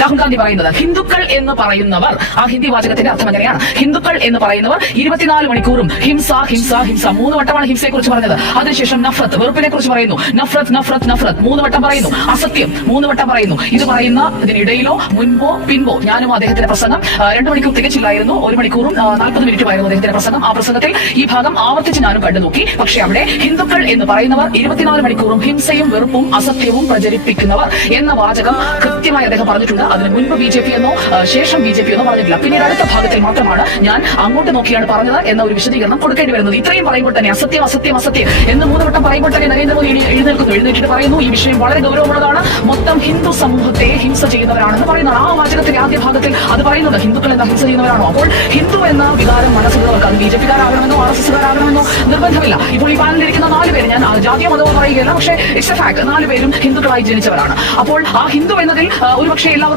രാഹുൽ ഗാന്ധി പറയുന്നത് ഹിന്ദുക്കൾ എന്ന് പറയുന്നവർ, ആ ഹിന്ദി വാചകത്തിന്റെ അർത്ഥം എങ്ങനെയാണ്? ഹിന്ദുക്കൾ എന്ന് പറയുന്നവർ 24 മണിക്കൂറും ഹിംസ ഹിംസ ഹിംസ 3 വട്ടമാണ് ഹിംസയെ കുറിച്ച് പറഞ്ഞത്. അതിനുശേഷം നഫ്രത്ത്, വെറുപ്പിനെ കുറിച്ച് പറയുന്നു. നഫ്രത്ത് നഫ്രത്ത് നഫ്രത്ത് 3 വട്ടം പറയുന്നു. അസത്യം 3 വട്ടം പറയുന്നു. ഇത് പറയുന്ന ഇതിനിടയിലോ മുൻപോ പിൻപോ ഞാനും അദ്ദേഹത്തിന്റെ പ്രസംഗം 2 മണിക്കൂർ തികച്ചില്ലായിരുന്നു. 1 മണിക്കൂറും 40 മിനിറ്റുമായിരുന്നു അദ്ദേഹത്തിന്റെ പ്രസംഗം. ആ പ്രസംഗത്തിൽ ഈ ഭാഗം ആവർത്തിച്ച് ഞാനും കണ്ടു നോക്കി. പക്ഷേ അവിടെ ഹിന്ദുക്കൾ എന്ന് പറയുന്നവർ 24 മണിക്കൂറും ഹിംസയും വെറുപ്പും അസത്യവും പ്രചരിപ്പിക്കുന്നവർ എന്ന വാചകം കൃത്യമായി അദ്ദേഹം പറഞ്ഞിട്ടുണ്ട്. അതിന് മുൻപ് BJP എന്നോ ശേഷം BJP എന്നോ പറഞ്ഞിട്ടില്ല. പിന്നീട് അടുത്ത ഭാഗത്തിൽ മാത്രമാണ് ഞാൻ അങ്ങോട്ട് നോക്കിയാണ് പറഞ്ഞത് എന്ന ഒരു വിശദീകരണം കൊടുക്കേണ്ടി വരുന്നത്. ഇത്രയും പറയുമ്പോൾ തന്നെ അസത്യം അസത്യം അസത്യം എന്ന് 3 വട്ടം പറയുമ്പോൾ തന്നെ നരേന്ദ്രമോദി എഴുന്നേറ്റിട്ട് പറയുന്നു ഈ വിഷയം വളരെ ഗൗരവമുള്ളതാണ്, മൊത്തം ഹിന്ദു സമൂഹത്തെ ഹിംസ ചെയ്യുന്നവരാണെന്ന് പറയുന്നത്. ആ വാചകത്തിന്റെ ആദ്യ ഭാഗത്തിൽ അത് പറയുന്നത് ഹിന്ദുക്കൾ എന്ന ഹിംസ ചെയ്യുന്നവരാണോ? അപ്പോൾ ഹിന്ദു എന്ന വികാരം മനസ്സിലുള്ളവർക്ക് അത് BJP-കാരാകണമെന്നോ RSS-കാരാകണമെന്നോ നിർബന്ധമില്ല. ഇപ്പോൾ ഈ പാനലിരിക്കുന്ന 4 പേര്, ഞാൻ ജാതിയോ മതമോ പറയുകയില്ല, പക്ഷേ ഇറ്റ്സ് എ ഫാക്ട്, 4 പേരും ഹിന്ദുക്കളായി ജനിച്ചവരാണ്. അപ്പോൾ ആ ഹിന്ദു എന്നതിൽ ഒരുപക്ഷെ എല്ലാവർക്കും